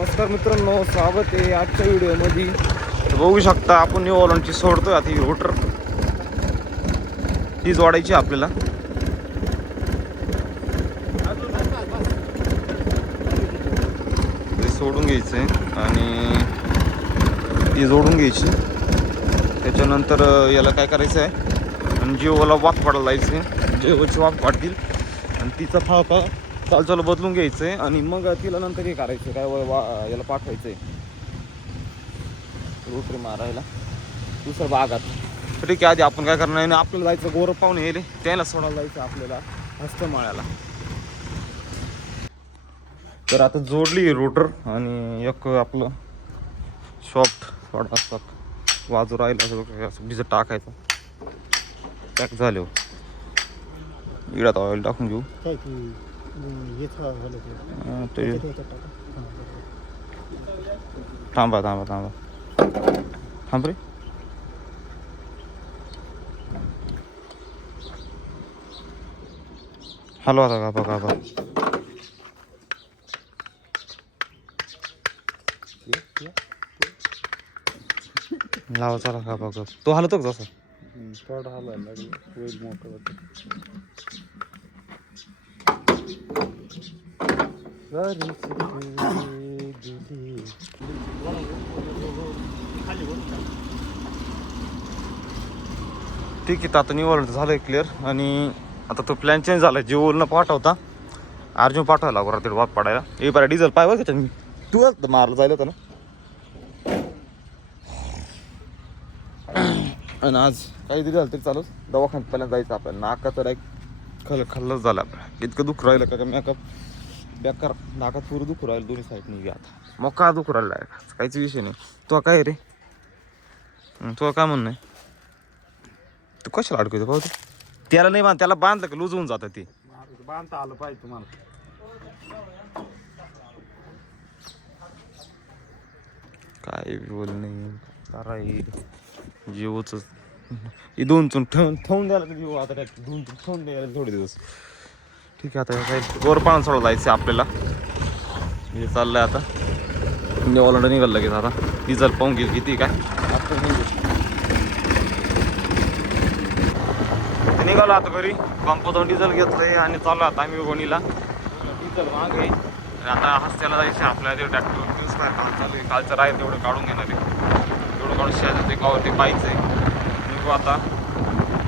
नमस्कार मित्रांनो स्वागत आहे आजच्या व्हिडिओमध्ये. तर बघू शकता आपण न्यू ऑलंडची सोडतोय आता ही रोटर ती जोडायची आपल्याला. सोडून घ्यायचं आहे आणि ती जोडून घ्यायची. त्याच्यानंतर याला काय करायचं आहे आणि जिओला वाफ पाडायला जायचं आहे जिओची वाफ पाडतील आणि तिचा फाफा चालचाल बदलून घ्यायचं आहे आणि मग तिला नंतर हे करायचं काय वा- याला पाठवायचं आहे रोटरी मारायला. दुसऱ्या भागात. तर ठीक आहे आधी आपण काय करणार आहे ना आपल्याला जायचं गोरं पाहुणे येईल त्याला सोडायला जायचं आपल्याला हस्तमाळ्याला तर आता जोडली रोटर आणि एक आपलं शॉफ्ट थोडा असतात. वाजू राहिला असं भिजत टाकायचं. पॅक झाले हो इडात ऑइल टाकून घेऊ. अं, ते. थांबा थांबा थांबा. थांब रे. हलवा आता गाबा गाबा लावा चला गाबा गप तो हलतो का जसं हं, मोठं होतं सारी सिद्धी दिली. ठीक आहे तर आता निवड झालं क्लिअर आणि आता तो प्लॅन चेंज झाला जिओला पाठवता अर्जुन पाठवायला लागू रात्री वाप पडायला. हे बरं डिझेल पाय बघ मी तू मारलं जायला होतं ना. आणि आज काही दिली झालं तरी चालू दवाखान्यात पहिल्यांदा जायचं आपल्याला. नाका तर एक खल खाल्लंच झालं आपलं इतकं दुःख राहिलं का मेकअप बेकार नाकात पूर्ण दुःख राहिलं दोन्ही साईडनी घ्या आता. मग का दुःख राहिलं? काहीच विषय नाही. तो काय रे? तुला काय म्हणणं तू कशाला अडकवतो पाहू त्याला नाही बांध त्याला बांधलं का लुजवून जातं ते? बांधता आलं पाहिजे तुम्हाला. काय बोल नाही जीवच ही दोन चून ठेवून ठेवून द्यायला कधी जीव आता काय दोन चून ठेवून द्यायला थोडे दिवस. ठीक आहे आता काय गोर पाणी सोडा जायचं आपल्याला. हे चाललंय आता. निवाला निघालं लगेच आता. डिझेल पाहून घेईल किती काय. निघालो. आता घरी. पंप जाऊन डिझेल घेतलंय आणि चाललो आता आम्ही गोणीला डिझेल मागे आहे. आता हस्त्याला जायचं आपल्याला. ते ट्रॅक्टर दिवस काय काम चालू आहे. कालचं राहील तेवढं काढून घेणार आहे. तेवढं काढून शेजारी ते गाव ते पाहिजे निघू आता.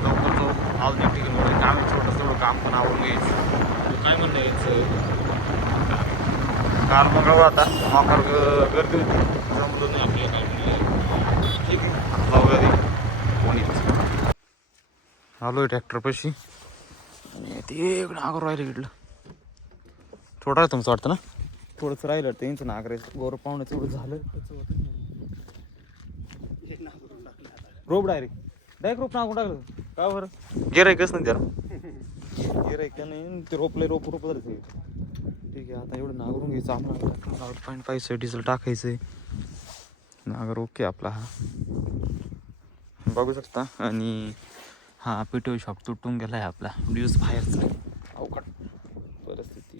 लवकर जाऊ. आज नाही. ठिकाणी काम आहे छोटं तेवढं काम पण आवडून घ्यायचं. काय म्हणणं यायचं काल मंगळवार आता. मकर गर्दी होती. जमलं नाही आपल्याला काय म्हणलं ठीक आहे. जाऊया ते कोणीच ट्रॅक्टर पशी आणि ते इकडं नागर राहिलं इकडलं. थोडं आहे तुमचं वाटतं ना? थोडंसं राहिलं त्यांचं नागर गोर पाहुणे थोडं झालं. त्याचं होतं डायरेक्ट. डायरेक्ट रोप नागून टाकलं. का बरं? गिरायकच नाही त्याला. गिरायक नाही ते रोपले रोप रोप झालं ते. ठीक आहे आता एवढं नागरून घ्यायचं आपल्याला. पाणी पाहिजे डिझेल टाकायचं नागर ओके आपला हा. बघू शकता. आणि हा पेटो शॉप तुटून गेला आहे आपला. दिवस बाहेरचा अवघड परिस्थिती.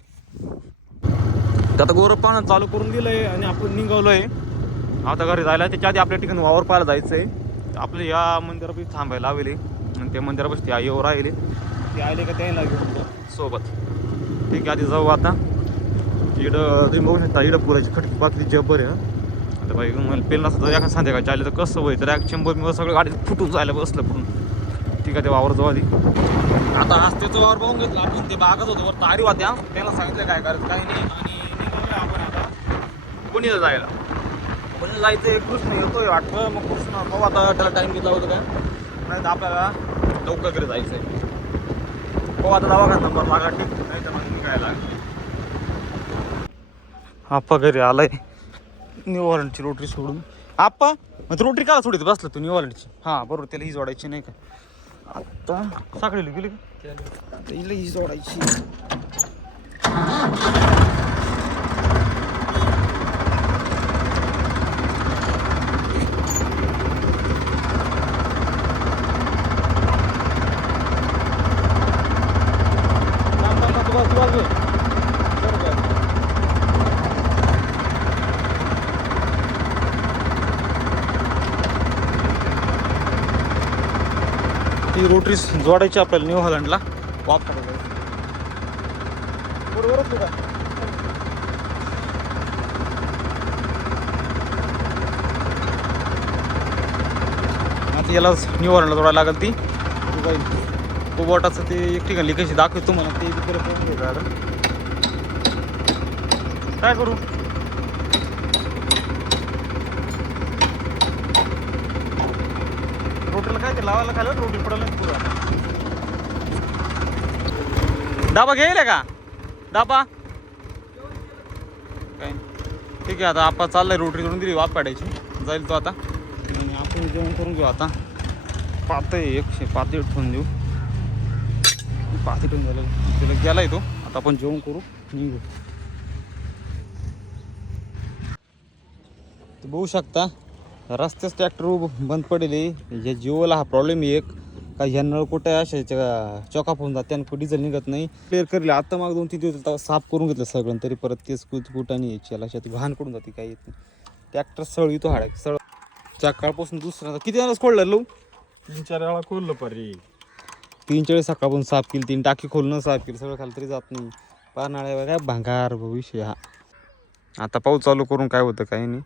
तर आता गोरं पानं चालू करून दिलंय आणि आपण निघालोय. आता घरी जायला त्याच्या आधी आपल्या ठिकाणी वावर पाहायला जायचं आहे आपल्या या मंदिरापाशी थांबायला लावले. आणि त्या मंदिरापाशी ते येऊ राहिले. ते आले का त्याला घेऊन? सोबत. ठीक आहे आधी जाऊ आता. इकडं तुम्ही बघू शकता इकडं पुराची खटकी पातळी जबर आहे. आता बाई मला पेल नसतं एका संध्याकाळी आले तर कसं होईल? तर एक शंभर मी सगळं गाडी फुटून जायला बसलं पण ठीक आहे ते वावर जाऊ आधी. आता आज त्याचं वावर बघून घेतलं. आपण ते बागत होतं वर तारी होत्या त्याला सांगितलं काय करायचं काही नाही. आणि निघालोय आपण आता. कोणीला जायला? कोणी जायचं कृष्ण येतोय वाटतं. मग कृष्ण पाहू आता त्याला टाईम घेतला होता काय? नाही तर आपल्याला लवकर घरी जायचं आहे हो आता दवाखान्यात नंबर लागा ठीक नाही तर मग निघायला. आप्पा घरी आलाय. न्यू वॉरंटची रोटरी सोडून. आप्पा मग रोटरी काला सोडित बसलं तू न्यू वॉरंटची हां बरोबर त्याला ही जोडायची नाही का? आत्ता साखळीला गेली का? आता हिला ही जोडायची थांब, थांब, थांब, तू बस, तू बस, बस. बरोबर. ही रोटरी जोडायची आपल्याला न्यू हॉलंडला. वापर बरोबरच तुला आता याला न्यू हॉलंडला जोडायला लागेल ती. बोटाचं ते एक ठिकाणी कशी दाखवतो तुम्हाला. ते. काय करू? रोटीला काय ते लावायला खायला रोटी पडलं नाही पुढं डाबा घेईल का? डाबा काय ठीक आहे आता आपण चाललाय रोटरी करून दिली वाप काढायची. जाईल तो आता. आणि आपण जेवण करून घेऊ आता. पातळी आहे एकशे पातळी ठेवून देऊ. पातळी ठेवून झालं. तिला गेलाय तो. आता आपण जेवण करू निघू. तर बघू शकता. रस्त्याच ट्रॅक्टर बंद पडले या जिओला हा प्रॉब्लेम एक. का ह्या नळ कुठे अशा चॉकअप होऊन जाते आणि डिझेल निघत नाही. क्लिअर करले. आता माग दोन तीन दिवस साफ करून घेतलं सगळं. तरी परत तेच कुठ यायची याला अशा घाण करून जाते काही येत नाही. ट्रॅक्टर सळ येतो हाड सळ सकाळपासून दुसरा किती दिवस खोडलं लो? तीन चार वेळा खोललं परी. तीन चाळीस सकाळपासून साफ केली. तीन टाकी खोलणं साफ केली. सगळं खाली तरी जात नाही. पारनाळ्या काय भांगार विषय हा. आता पाऊस चालू करून काय होतं? काही नाही.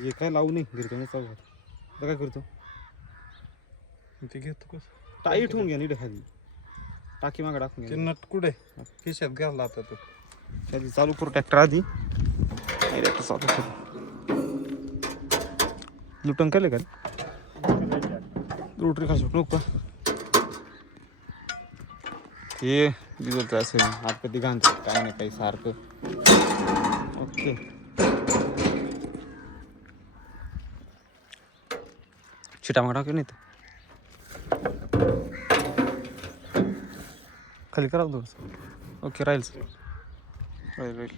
हे काय लावू नाही गिरतो नाही चालू आता काय करतो? ते घेतो कसं? टाईट होऊन घ्या नीट खाली. टाकी मागं टाकून ते घ्या नट कुठे? खिशात घालला आता तो. खाली चालू करू ट्रॅक्टर आधी. नाही रे, आता चालू करू. लुटन केलं का? रोटरी खाली सुटू का हे डिझेलचं असेल हात कधी घालतात? काय नाही काही सारखं. ओके. चिटा मागडा की नाही ते? खाली करा थोडस. ओके राहील राहील राहील.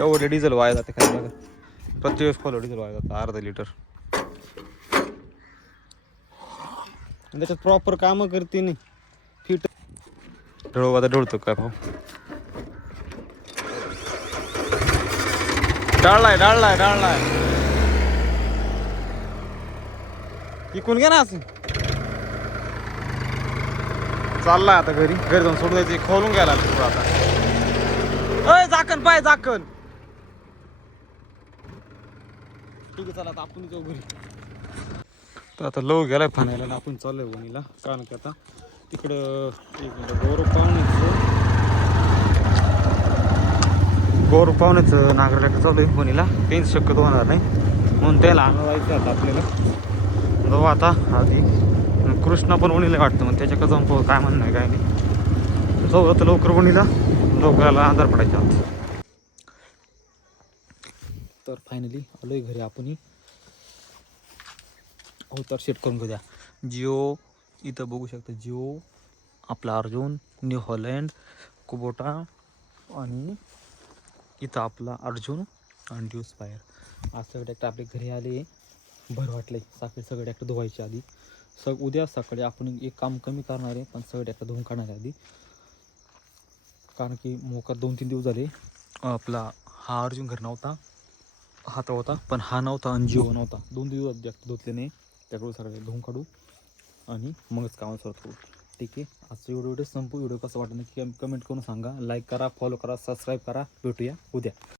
एवढे डिझेल वाया जाते खाली बघा प्रत्येक वेळेस डिझेल वाया जातं अर्धा लिटर त्याच्यात प्रॉपर कामं करते नाही. फिट ढळू आता ढळतो काय भाऊ? डाळलाय डाळलाय डाळलाय इकून घे ना असं चाललाय आता घरी. घरी जाऊन सोडून द्यायचे. खोलून घ्यायला लागलं आता. अय झाकण पाय झाकण. ठीक आहे चला आता आपण जाऊ घरी. तर आता लव गेलाय फानायला आपण चाललोय वणीला. कारण की आता तिकडं एक मिनिट गौरव पाहुण्याचं. गौरव पाहुण्याचं नागरिक चालू आहे वणीला. तेच शक्यतो होणार नाही. म्हणून त्याला आणून जायचं आता आपल्याला. जाऊ आता आधी कृष्णा पण वणीला वाटतं मग त्याच्याकडे जाऊन पाहू काय म्हणणं आहे काय नाही. जाऊ आता लवकर वणीला. लवकराला आधार पडायचा तर फायनली आलोय घरी आपण हो तर सेट करून घेऊया. जिओ इथं बघू शकता जिओ आपला अर्जुन न्यू हॉलँड कुबोटा आणि इथं आपला अर्जुन आणि ड्यूस फायर आज सगळे ट्रॅक्टर घरी आले. बरं वाटलं आहे साखळी सगळे ट्रॅक्टर धुवायच्या आधी. सग उद्या सकाळी आपण एक काम कमी करणार आहे पण सगळे ट्रॅक्टर धुवून काढणार आहे आधी. कारण की मोका दोन तीन दिवस झाले आपला हा अर्जुन घर नव्हता हाता होता पण हा नव्हता आणि जिओ नव्हता. दोन दिवस ट्रॅक्टर धुतले नाही. त्याकडून सगळे धुवून काढू आणि मगच कामाला सुरुवात करू. ठीक आहे? आजचा व्हिडिओ व्हिडिओ संपू. व्हिडिओ कसं वाटलं नक्की कमेंट करून सांगा. लाईक करा फॉलो करा सबस्क्राईब करा. भेटूया उद्या.